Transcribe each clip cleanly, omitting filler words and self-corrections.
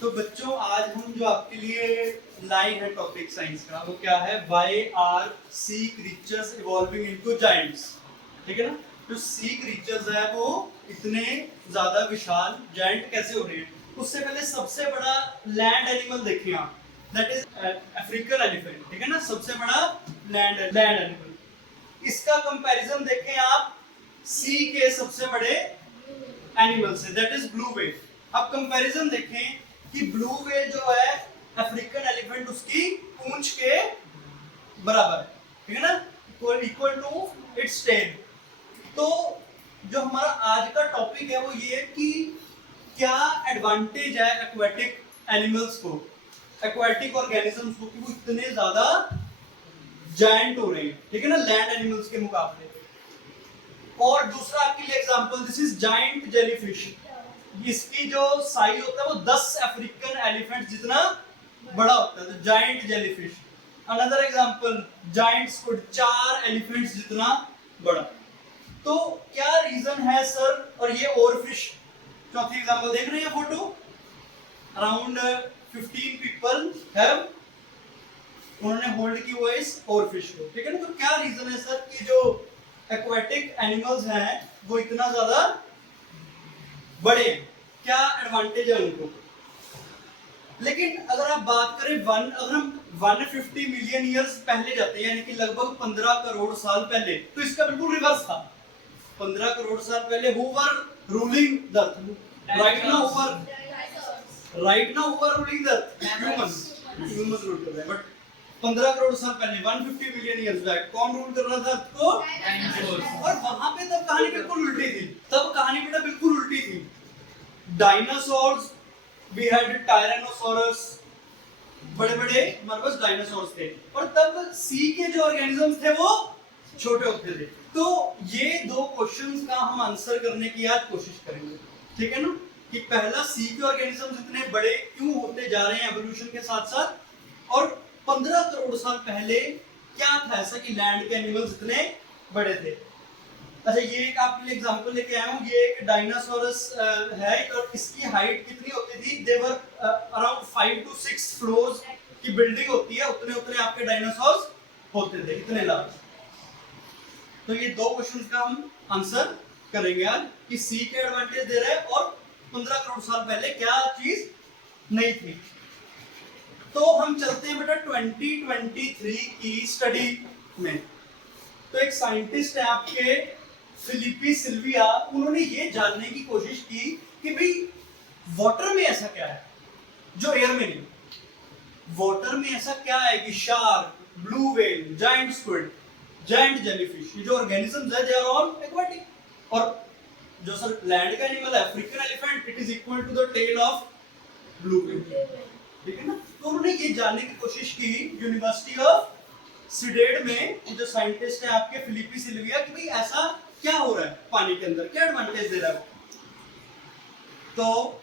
तो बच्चों आज हम जो आपके लिए लाए हैं टॉपिक साइंस का वो क्या है, why are sea creatures evolving into giants. ठीक है ना। तो सी क्रीचर्स है वो इतने ज्यादा विशाल जायंट कैसे हो रहे हैं। उससे पहले सबसे बड़ा लैंड एनिमल देखिए आप, दैट इज अफ्रीकन एलिफेंट। ठीक है ना, सबसे बड़ा लैंड एनिमल। इसका कंपैरिजन देखें आप सी के सबसे बड़े एनिमल से, दैट इज ब्लू व्हेल। अब कंपैरिजन देखें कि ब्लू व्हेल जो है अफ्रीकन एलिफेंट उसकी पूंछ के बराबर है। ठीक है ना, इक्वल टू इट्स टेल। तो जो हमारा आज का टॉपिक है वो ये है कि क्या एडवांटेज है एक्वेटिक एनिमल्स को, एक्वेटिक ऑर्गेनिजम्स को, कि वो इतने ज्यादा जायंट हो रहे हैं। ठीक है ना, लैंड एनिमल्स के मुकाबले। और दूसरा आपके लिए example, this is giant jellyfish. इसकी जो साइज होता है वो 10 अफ्रीकन एलिफेंट जितना बड़ा होता है, तो giant jellyfish. Another example giant squid, 4 elephants जितना बड़ा। तो क्या रीजन है सर, और ये ओरफिश चौथी एग्जांपल देख रहे हैं फोटो, अराउंड 15 पीपल हैव, उन्होंने होल्ड की हुआ इस ओरफिश को। ठीक है ना, तो क्या रीजन है सर कि जो एक्वेटिक एनिमल्स हैं वो इतना ज्यादा बड़े, क्या एडवांटेज है उनको। लेकिन अगर आप बात करें अगर हम 150 मिलियन ईयर्स पहले जाते हैं, यानी कि लगभग 15 करोड़ साल पहले, तो इसका बिल्कुल रिवर्स था। 15 करोड़ साल पहले who were ruling the earth? Right now who were ruling the earth? Humans rule कर रहे हैं। बट 15 करोड़ साल पहले 150 मिलियन ईयर्स बैक कौन रूल कर रहा था अर्थ को? और वहां पे तब कहानी बिल्कुल उल्टी थी। तब कहानी बेटा बिल्कुल उल्टी थी। डायनासोर्स, वी हैड टायरानोसोरस, बड़े बड़े हमारे पास डायनासोर्स थे। और तब सी के जो ऑर्गेनिजम्स थे वो छोटे होते थे। तो ये दो क्वेश्चंस का हम आंसर करने की आज कोशिश करेंगे। ठीक है ना, कि पहला सी के ऑर्गेनिजम्स इतने बड़े क्यों होते जा रहे हैं एवोल्यूशन के साथ साथ, और 15 करोड़ साल पहले क्या था ऐसा कि लैंड के एनिमल्स इतने बड़े थे। अच्छा, ये एक आपके लिए एग्जांपल लेके आया हूँ। ये एक डायनासोरस है और इसकी हाइट कितनी होती थी? देवर अराउंड 5 to 6 फ्लोर्स की बिल्डिंग होती है, उतने उतने आपके डायनासोर्स होते थे, इतने लार्ज। तो ये दो क्वेश्चंस का हम आंसर करेंगे आज, कि सी के एडवांटेज दे रहे हैं और 15 करोड़ साल पहले क्या चीज नहीं थी। तो हम चलते हैं बेटा 2023 की स्टडी में। तो एक साइंटिस्ट है आपके फिलिपी सिल्विया, उन्होंने ये जानने की कोशिश की कि भाई वाटर में ऐसा क्या है जो एयर में नहीं। वाटर में ऐसा क्या है कि shark, blue whale, giant squid, giant jellyfish, ये जो ऑर्गेनिजम्स है दे आर ऑल एक्वाटिक। और जो सर लैंड का एनिमल है African elephant, it is equal to the tail of blue whale. ठीक है ना। तो उन्होंने ये जानने की कोशिश की यूनिवर्सिटी ऑफ सीडेड में, जो साइंटिस्ट है आपके फिलिपी सिल्विया, कि भाई ऐसा क्या हो रहा है पानी के अंदर, क्या एडवांटेज दे रहा है। तो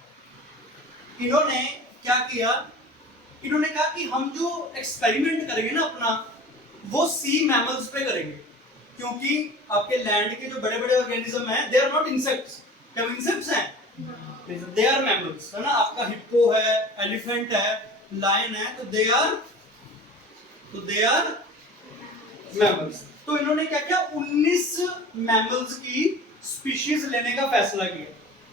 इन्होंने क्या किया, इन्होंने कहा कि हम जो एक्सपेरिमेंट करेंगे ना अपना, वो सी मैमल्स पे करेंगे, क्योंकि आपके लैंड के जो बड़े बड़े ऑर्गेनिज्म हैं दे आर नॉट इंसेक्ट्स। क्या इंसेक्ट्स हैं? दे आर मैमल्स, है ना। आपका हिप्पो है, एलिफेंट है, लायन है, तो दे आर मैमल्स। तो इन्होंने क्या किया, 19 मैमल्स की स्पीशीज लेने का फैसला किया।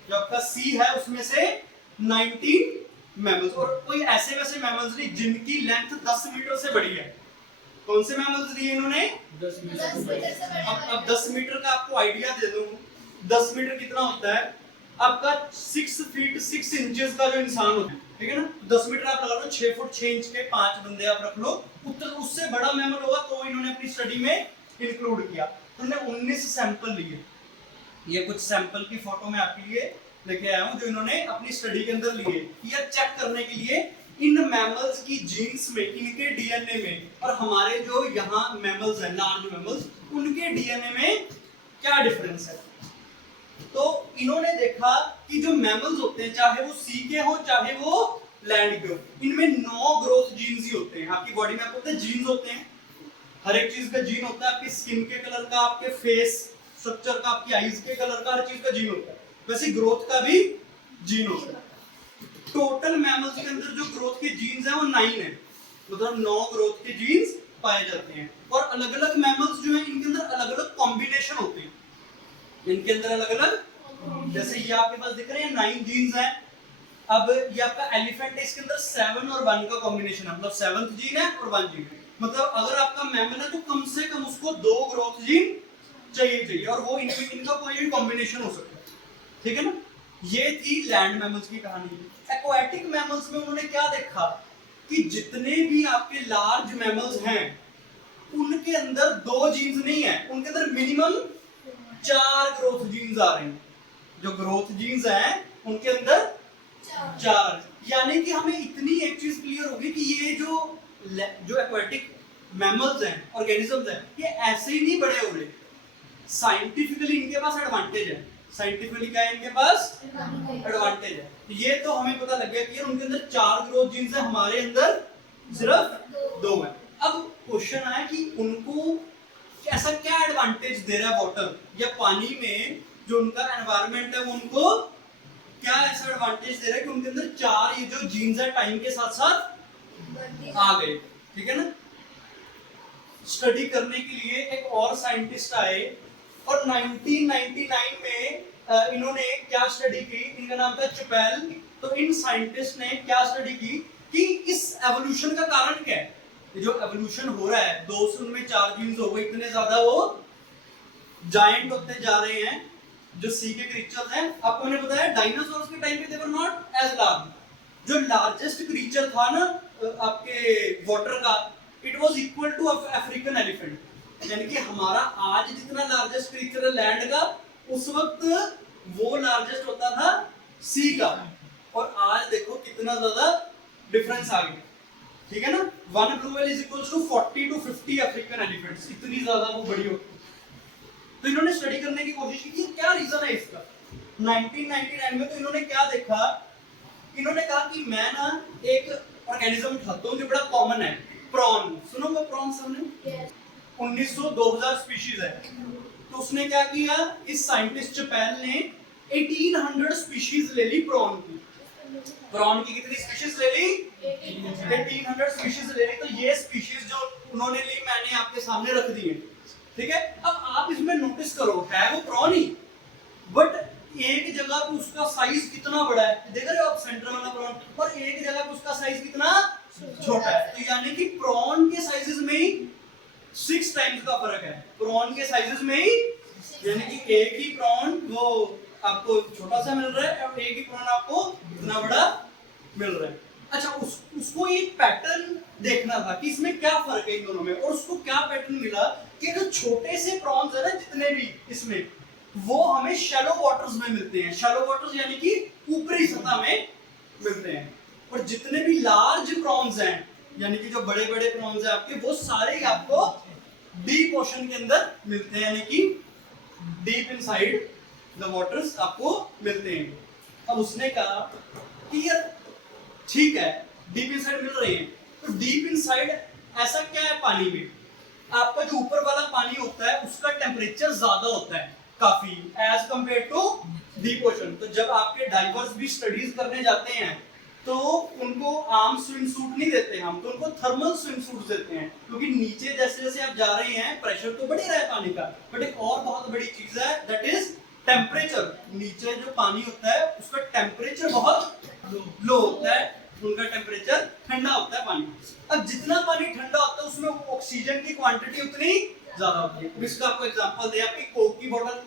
जो आपका सी है उसमें से 19 मैमल्स, और कोई ऐसे वैसे मैमल्स नहीं जिनकी लेंथ 10 मीटर से बड़ी है। कौन से मैमल्स लिए इन्होंने? 10 मीटर। अब 10 मीटर का आपको आइडिया दे दूं, 10 मीटर कितना होता है आपका 6 फीट 6 इंचेस का जो इंसान होता है। ठीक है ना, 10 मीटर आप लगा लो, 6 फुट 6 इंच के 5 बंदे आप रख लो, उससे बड़ा मैमल होगा तो इन्होंने अपनी स्टडी में इंक्लूड किया। तो उन्होंने 19 सैंपल लिए। ये कुछ सैंपल की फोटो में आपके लिए लेके आया हूं जो इन्होंने अपनी स्टडी के अंदर लिए, ये चेक करने के लिए इन मैमल्स की जीन्स में, इनके डीएनए में, और हमारे जो यहाँ मैमल्स हैं, लार्ज मैमल्स, उनके डीएनए में क्या डिफरेंस है। तो इन्होंने देखा कि जो मैमल्स होते हैं, चाहे वो सी के हो चाहे वो लैंड के हो, इनमें 9 ग्रोथ जीन्स ही होते हैं। आपकी बॉडी में आपको पता है जीन्स होते हैं, हर एक चीज का जीन होता है। आपकी स्किन के कलर का, आपके फेस स्ट्रक्चर का, आपकी आईज के कलर का, हर चीज का जीन होता है। वैसे ग्रोथ का भी जीन होता है। टोटल मैमल्स के अंदर जो ग्रोथ के जीन्स हैं वो 9 है, मतलब 9 ग्रोथ के जीन्स पाए जाते हैं। और अलग अलग मैमल्स जो हैं इनके अंदर अलग अलग कॉम्बिनेशन होते हैं, इनके अंदर अलग अलग, जैसे ये आपके पास दिख रहे हैं 9 जीन्स हैं। अब ये आपका एलिफेंट है, इसके अंदर 7 और 1 का कॉम्बिनेशन है, मतलब 7th जीन है और 1 जीन है। मतलब अगर आपका मैमल है तो कम से कम उसको 2 ग्रोथ जीन चाहिए और वो इनका कोई भी कॉम्बिनेशन हो सकता है, ठीक है ना। ये थी लैंड मैमल्स की कहानी। एक्वाटिक मैमल्स में उन्होंने क्या देखा कि जितने भी आपके लार्ज मैमल्स हैं उनके अंदर 2 जीन्स नहीं है, उनके अंदर मिनिमम 4 ग्रोथ जीन्स आ रहे हैं। जो ग्रोथ जीन्स हैं उनके अंदर 4, यानी कि हमें इतनी एक चीज क्लियर होगी कि ये जो एक्वाटिक मैमल्स हैं, ऑर्गेनिजम्स हैं, ये ऐसे ही नहीं बड़े हो रहे, साइंटिफिकली इनके पास एडवांटेज है। साइंटिफिकली क्या है इनके पास एडवांटेज है। ये तो हमें पता लग गया कि उनके अंदर 4 ग्रोथ जीन्स है, हमारे अंदर सिर्फ 2 है। अब क्वेश्चन आया कि उनको ऐसा क्या एडवांटेज दे रहा है वाटर या पानी में, जो उनका एनवायरनमेंट है वो उनको क्या ऐसा एडवांटेज दे रहा है कि उनके अंदर 4 ये जो जीन्स है टाइम के साथ साथ आ गए, ठीक है ना। स्टडी करने के लिए एक और साइंटिस्ट आए और 1999 में इन्होंने क्या स्टडी की, इनका नाम था चुपेल। तो इन साइंटिस्ट ने क्या स्टडी की कि इस एवोल्यूशन का कारण क्या है। ये जो एवोल्यूशन हो रहा है, 2 से उनमें 4 जीन्स हो गए, इतने ज्यादा वो जायंट होते जा रहे हैं जो सी के क्रीचर्स हैं। आपको मैंने बताया डायनासोर्स के टाइम पे they were not as large. जो लार्जेस्ट क्रीचर था ना आपके वाटर का, it was equal to African elephant, यानी कि हमारा आज जितना लार्जेस्ट क्रीचर है लैंड का, उस वक्त वो लार्जेस्ट होता था सी का। और आज देखो कितना ज्यादा डिफरेंस आ गया, ठीक है ना। 1 blue whale is equals to 40 to 50 African elephants, इतनी ज्यादा वो बड़ी होती है। तो इन्होंने स्टडी करने की कोशिश की कि क्या रीजन है इसका। 1999 में तो इन्होंने क्या देखा, इन्होंने कहा कि मैं ना एक ऑर्गेनिज्म खाता हूं जो बड़ा कॉमन है, प्रॉन। सुनोगे प्रॉन सबने? 1900-2000 स्पीशीज है। तो उसने क्या किया, इस साइंटिस्ट चपेल ने 1800 स्पीशीज ले ली प्रॉन की। प्रॉन की कितनी स्पीशीज ले ली? 1800 स्पीशीज ले ली। तो ये स्पीशीज जो उन्होंने ली मैंने आपके सामने रख दी है, ठीक है। अब आप इसमें नोटिस करो, है वो प्रॉन ही, बट एक जगह पे उसका साइज कितना बड़ा है, देख रहे हो आप सेंटर वाला प्रॉन, और एक जगह पे उसका साइज कितना छोटा है। तो यानी कि प्रॉन के साइजेस में ही 6 टाइम्स का फर्क है, प्रॉन के साइजेस में ही, यानी कि एक ही प्रॉन वो आपको छोटा सा मिल रहा है और एक ही प्रॉन आपको इतना बड़ा मिल रहा है। अच्छा, उसको एक पैटर्न देखना था कि इसमें क्या फर्क है इन दोनों में, और उसको क्या पैटर्न मिला कि जो छोटे से प्रॉन्स है ना जितने भी इसमें, वो हमें शैलो वाटर्स में मिलते हैं। शैलो वाटर्स यानी कि ऊपरी सतह में मिलते हैं, और जितने भी लार्ज प्रॉन्स हैं, यानी कि जो बड़े बड़े प्रॉन्स हैं आपके, वो सारे ही आपको डीप ओशन के अंदर मिलते हैं, यानी कि डीप इनसाइड द वाटर्स आपको मिलते हैं। अब उसने कहा कि यार ठीक है, डीप इनसाइड मिल रहे हैं, तो डीप इनसाइड ऐसा क्या है पानी में, आपका जो ऊपर वाला पानी होता है उसका टेम्परेचर ज्यादा होता है काफी as compare to deep ocean. तो जब आपके डाइवर्स भी स्टडीज करने जाते हैं तो उनको आम स्विम सूट नहीं देते हम, तो उनको थर्मल स्विम सूट देते हैं, क्योंकि नीचे जैसे जैसे आप जा रहे हैं प्रेशर तो बढ़ ही रहा है पानी का, बट एक और बहुत बड़ी चीज है दैट इज टेम्परेचर। नीचे जो पानी होता है उसका टेम्परेचर बहुत लो होता है, उनका टेम्परेचर ठंडा होता है पानी। अब जितना पानी ठंडा होता है उसमें ऑक्सीजन की क्वांटिटी उतनी ज्यादा होती है। इसका आपको एग्जांपल दे, आपकी कोक की बोतल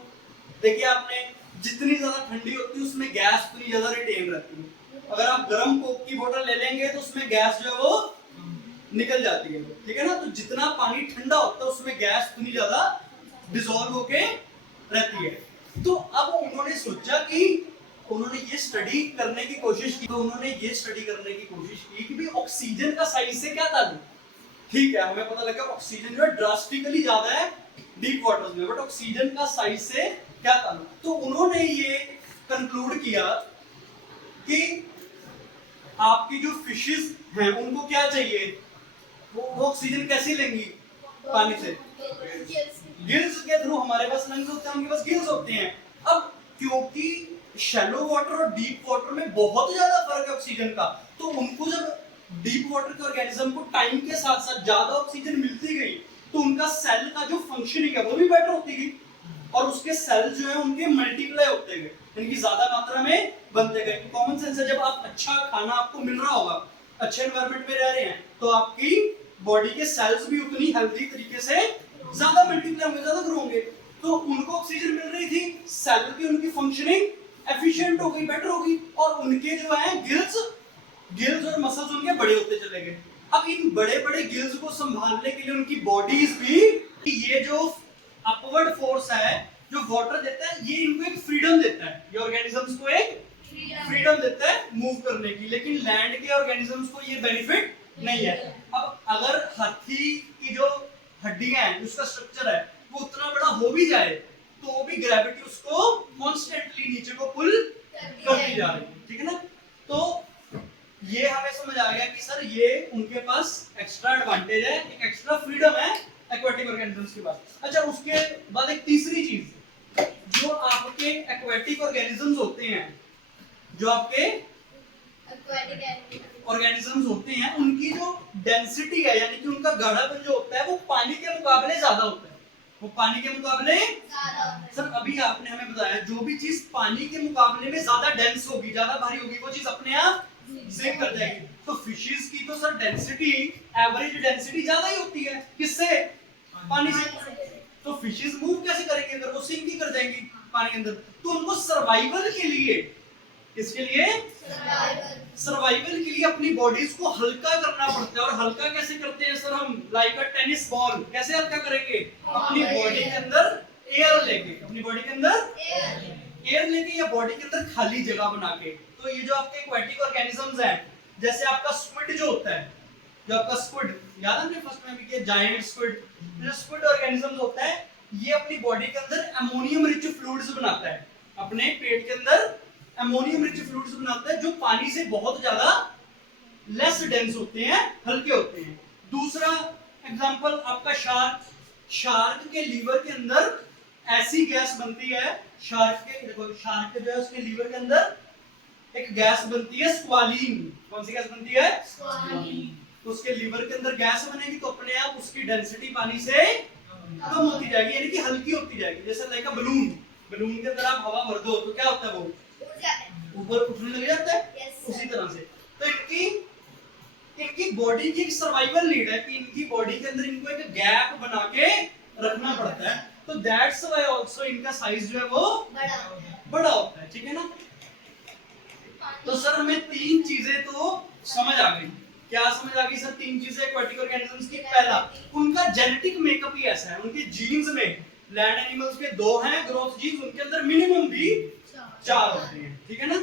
देखिए आपने, जितनी ज्यादा ठंडी होती है उसमें गैस उतनी ज्यादा रिटेन रहती है। अगर आप गर्म कोक की बोतल ले लेंगे तो उसमें गैस जो है वो निकल जाती है, ठीक है ना। तो जितना पानी ठंडा होता है उसमें गैस उतनी ज्यादा डिसॉल्व होके रहती है। तो अब उन्होंने सोचा कि उन्होंने ये स्टडी करने की कोशिश की, तो उन्होंने ये स्टडी करने की कोशिश की कि भाई ऑक्सीजन का साइज से क्या ताल्लुक। ठीक है, हमें पता लगा ऑक्सीजन जो है ड्रास्टिकली ज्यादा है डीप वाटर्स में, बट ऑक्सीजन का साइज से क्या ताल्लुक। तो उन्होंने ये कंक्लूड किया कि आपकी जो फिशेस हैं उनको क्या चाहिए, वो ऑक्सीजन कैसे लेंगी पानी से, गिल्स के थ्रू। हमारे पास लंग्स होते हैं, उनके पास गिल्स होते हैं। अब क्योंकि शैलो वाटर और डीप वाटर में बहुत ज्यादा फर्क है ऑक्सीजन का। तो उनको जब डीप वाटर के ऑर्गेनिज्म को टाइम के साथ साथ ज्यादा ऑक्सीजन मिलती गई तो उनका सेल का जो फंक्शनिंग है वो भी बेटर होती गई और उसके सेल जो है उनके मल्टीप्लाई होते गए, यानी कि ज्यादा मात्रा में बनते गए। कॉमन सेंस है, जब आप अच्छा खाना आपको मिल रहा होगा, अच्छे एनवायरनमेंट में रह रहे हैं, तो आपकी बॉडी के सेल्स भी उतनी हेल्दी तरीके से ज्यादा मल्टीप्लाई होंगे, ज्यादा ग्रो होंगे। तो उनको ऑक्सीजन मिल रही थी, सेल की उनकी फंक्शनिंग एफिशिएंट हो गई, बेटर हो गई, और उनके जो है गिल्स और मसल्स उनके बड़े होते चले गए। अब इन बड़े बड़े गिल्स को संभालने के लिए उनकी बॉडीज भी, ये जो अपवर्ड फोर्स है जो वाटर देता है, ये इनको एक फ्रीडम देता है, ये ऑर्गेनिजम्स को एक फ्रीडम देता है मूव करने की। लेकिन लैंड के ऑर्गेनिजम्स को ये बेनिफिट नहीं है। अब अगर हाथी की जो हड्डियां हैं, उसका स्ट्रक्चर है, वो उतना बड़ा हो भी जाए तो भी ग्रेविटी उसको कॉन्स्टेंटली नीचे को पुल करती जा रही है, ठीक है ना। तो ये हमें समझ आ गया कि सर ये उनके पास एक्स्ट्रा एडवांटेज है, एक एक्स्ट्रा फ्रीडम है एक्वाटिक ऑर्गेनिजम्स के पास। अच्छा, उसके बाद एक तीसरी चीज, जो आपके एक्वाटिक ऑर्गेनिजम्स होते हैं, जो आपके ऑर्गेनिजम्स होते हैं, उनकी जो डेंसिटी है, यानी कि उनका गाढ़ापन जो होता है, वो पानी के मुकाबले ज्यादा होता है। वो पानी के मुकाबले सर, अभी आपने हमें बताया जो भी चीज पानी के मुकाबले में ज्यादा डेंस होगी, ज्यादा भारी होगी, वो चीज अपने आप जिंक कर जाएगी। तो फिशेस की तो सर डेंसिटी, एवरेज डेंसिटी ज्यादा ही होती है, किससे? पानी से। तो फिशेस मूव कैसे करेंगे अगर वो सिंक ही कर जाएंगी पानी के अंदर? तो उनको सर्वाइवल के लिए, किसके लिए? सर्वाइवल के लिए अपनी बॉडीज को हल्का करना पड़ता है। और हल्का कैसे करते हैं सर हम? लाइक अ टेनिस बॉल। कैसे हल्का करेंगे? अपनी बॉडी के अंदर एयर लेके, अपनी बॉडी के अंदर एयर लेके या बॉडी के अंदर खाली जगह बना के। तो ये जो आपके एक्वाटिक ऑर्गेनिजम्स हैं, जैसे आपका स्क्विड जो होता है, जो आपका स्क्विड, याद है हमने फर्स्ट में भी किया, जायंट स्क्विड। जो स्क्विड ऑर्गेनिजम्स होता है, ये अपनी बॉडी के अंदर अमोनियम रिच फ्लूइड्स बनाता है, अपने पेट के अंदर अमोनियम रिच फ्लूइड्स बनाता है, जो पानी से बहुत ज्यादा लेस डेंस होते हैं, हल्के होते हैं। दूसरा एग्जांपल आपका शार्क के लीवर के अंदर ऐसी गैस बनती है, शार्क के जो है उसके लीवर के अंदर एक गैस बनती है स्क्वालिन। कौन सी गैस बनती है? स्क्वालिन। तो उसके लीवर के अंदर गैस बनेगी तो अपने आप उसकी डेंसिटी पानी से कम होती जाएगी, यानी कि हल्की होती जाएगी। जैसे लाइक अ बलून के अंदर आप हवा भर दो तो क्या होता है? वो ऊपर उठने लग जाता है। उसी तरह से तो इनकी बॉडी की एक सर्वाइवल नीड है कि इनकी बॉडी के अंदर इनको एक गैप बना के रखना पड़ता है। तो दैट्स व्हाई आल्सो इनका साइज जो है वो बड़ा होता है, ठीक है ना। तो सर हमें तीन चीजें तो समझ आ गई। क्या समझ आ गई सर? तीन चीजें एक्वाटिक ऑर्गेनिजम्स की। पहला, उनका जेनेटिक मेकअप ही ऐसा है, उनके जीन्स में लैंड एनिमल्स के 2 हैं ग्रोथ जीन्स, उनके अंदर मिनिमम भी 4 होते हैं, ठीक है ना।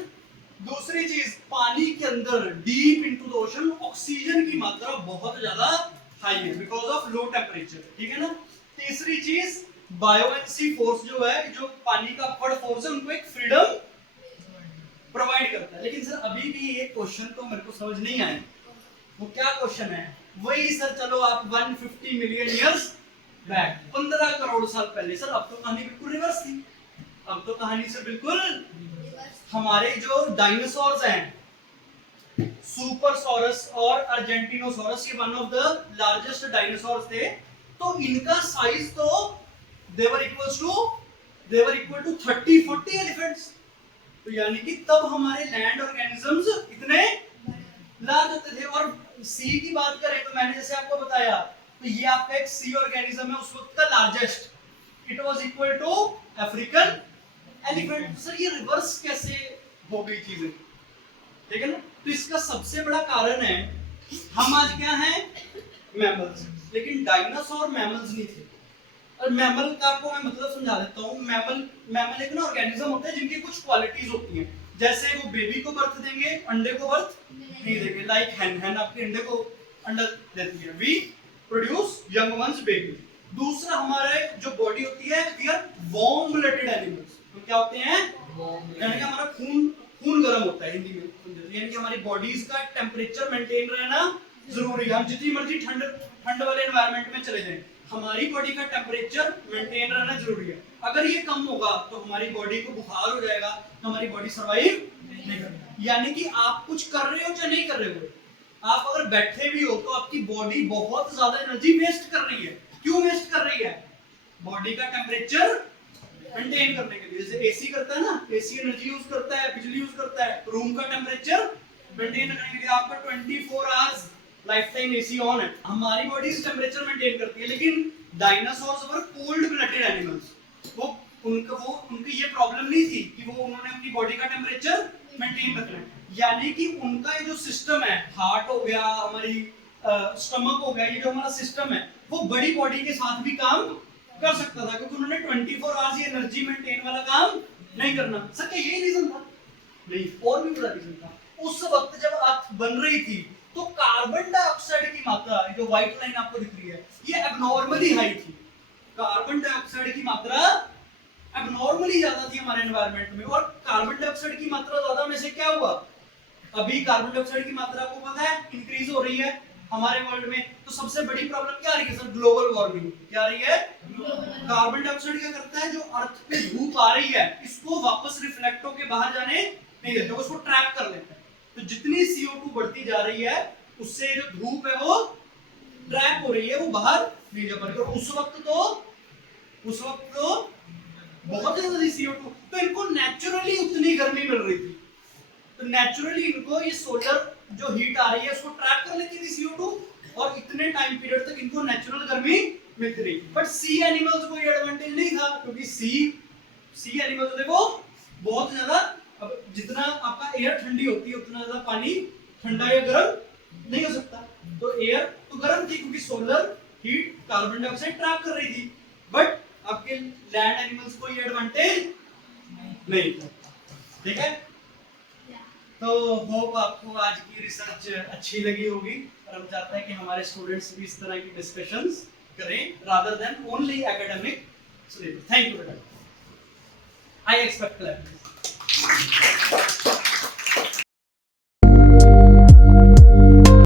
दूसरी चीज, पानी के अंदर deep into the ocean oxygen की मात्रा बहुत ज्यादा हाई है बिकॉज ऑफ लो टेम्परेचर, ठीक है ना। तीसरी चीज, बायोएंसी फोर्स जो है, जो पानी का अपवर्ड फोर्स है, उनको एक फ्रीडम प्रोवाइड करता है। लेकिन सर अभी भी एक क्वेश्चन तो मेरे को समझ नहीं आया। वो क्या क्वेश्चन है? वही सर, चलो आप 150 मिलियन ईयर्स बैक, 15 करोड़ साल पहले। सर अब तो कहानी बिल्कुल रिवर्स थी। अब तो कहानी से बिल्कुल हमारे जो डायनासोर्स हैं, सुपरसॉरस और अर्जेंटिनोसॉरस, ये one of the largest dinosaurs थे। तो इनका साइज तो देवर इक्वल टू 30-40 एलिफेंट्स। तो यानी कि तब हमारे लैंड ऑर्गेनिजम्स इतने लार्ज होते थे। और सी की बात करें तो मैंने जैसे आपको बताया, तो ये आपका एक सी ऑर्गेनिज्म है, उस वक्त का largest, it was equal to African elephant. Sir ये रिवर्स कैसे हो गई चीजें, ठीक है ना। तो इसका सबसे बड़ा कारण है, हम आज क्या हैं? मैमल्स। लेकिन डायनासोर मैमल्स नहीं थे। और मैमल का आपको मैं मतलब समझा देता हूँ। मैमल एक ना ऑर्गेनिज्म होता है जिनकी कुछ क्वालिटीज होती हैं। जैसे वो बेबी को बर्थ देंगे, अंडे को बर्थ नहीं देंगे। लाइक हैन आपके अंडे को अंडा देती है, we produce young ones baby. दूसरा, हमारे जो बॉडी होती है, we are warm blooded animals. हम क्या होते हैं? यानी कि हमारा खून गर्म होता है हिंदी में, यानी कि हमारी बॉडीज का टेम्परेचर मेंटेन रहना जरूरी है। हम जितनी मर्जी ठंड वाले एनवायरनमेंट में चले जाएं, हमारी बॉडी का टेम्परेचर मेंटेन रहना जरूरी है। अगर ये कम होगा तो हमारी बॉडी को बुखार हो जाएगा, तो हमारी बॉडी सर्वाइव नहीं करेगी। यानी कि आप कुछ कर रहे हो या नहीं कर रहे हो, आप अगर बैठे भी हो तो आपकी बॉडी बहुत ज्यादा एनर्जी वेस्ट कर रही है। क्यों वेस्ट कर रही है? बॉडी का टेम्परेचर मेंटेन करने के लिए। जैसे एसी करता है ना, एसी एनर्जी यूज करता है, बिजली यूज करता है रूम का टेम्परेचर मेंटेन रखने के लिए। आपका 24 hours life time AC on है। हमारी बॉडी इस टेम्परेचर मेंटेन करती है, लेकिन dinosaurs were cold blooded animals. उनकी ये प्रॉब्लम नहीं थी कि वो उन्होंने अपनी बॉडी का टेम्परेचर मेंटेन रखना है। यानी कि उनका ये जो सिस्टम है, हार्ट हो गया, हमारी स्टमक हो गया, ये जो हमारा सिस्टम है वो बड़ी बॉडी के साथ भी काम कर सकता था, क्योंकि उन्होंने 24 आवर्स ये एनर्जी मेंटेन वाला काम नहीं करना। सर क्या यही रीजन था? नहीं, और भी बड़ा रीजन था। उस वक्त जब अर्थ बन रही थी तो कार्बन डाइऑक्साइड की मात्रा, जो व्हाइट लाइन आपको दिख रही है, ये एबनॉर्मली हाई थी। कार्बन डाइऑक्साइड की मात्रा एबनॉर्मली ज्यादा थी हमारे एनवायरनमेंट में। और कार्बन डाइऑक्साइड की मात्रा ज्यादा होने से क्या हुआ? अभी कार्बन डाइऑक्साइड की मात्रा को पता है इंक्रीज हो रही है हमारे वर्ल्ड में। तो सबसे बड़ी प्रॉब्लम क्या आ रही है सर? Global warming. क्या आ रही है? कार्बन डाइऑक्साइड क्या करता है? जो अर्थ पे धूप आ रही है इसको वापस रिफ्लेक्ट होके बाहर जाने नहीं देता, उसको ट्रैप कर लेता है। तो जितनी CO2 बढ़ती जा रही है उससे जो धूप है वो ट्रैप हो रही है, वो बाहर नहीं जा पा रही। और उस वक्त तो बहुत ज्यादा थी CO2, तो इनको नेचुरली उतनी गर्मी मिल रही थी। तो नेचुरली इनको ये सोलर जो हीट आ रही है उसको ट्रैप कर लेती थी CO2, और इतने टाइम पीरियड तक इनको नेचुरल गर्मी मिलती रही। बट सी एनिमल्स को ये एडवांटेज नहीं था, क्योंकि सी एनिमल्स देखो बहुत ज्यादा, अब जितना आपका एयर ठंडी होती है उतना ज्यादा पानी ठंडा या गर्म नहीं हो सकता। तो एयर तो गर्म थी क्योंकि solar heat carbon dioxide trap कर रही थी। बट आपके लैंड एनिमल्स को ये एडवांटेज नहीं था। ठीक है, तो होप आपको आज की रिसर्च अच्छी लगी होगी, और हम चाहते हैं कि हमारे स्टूडेंट्स भी इस तरह की डिस्कशंस करें rather than only academic syllabus. Thank you बेटा, आई एक्सपेक्ट क्लैरिटी।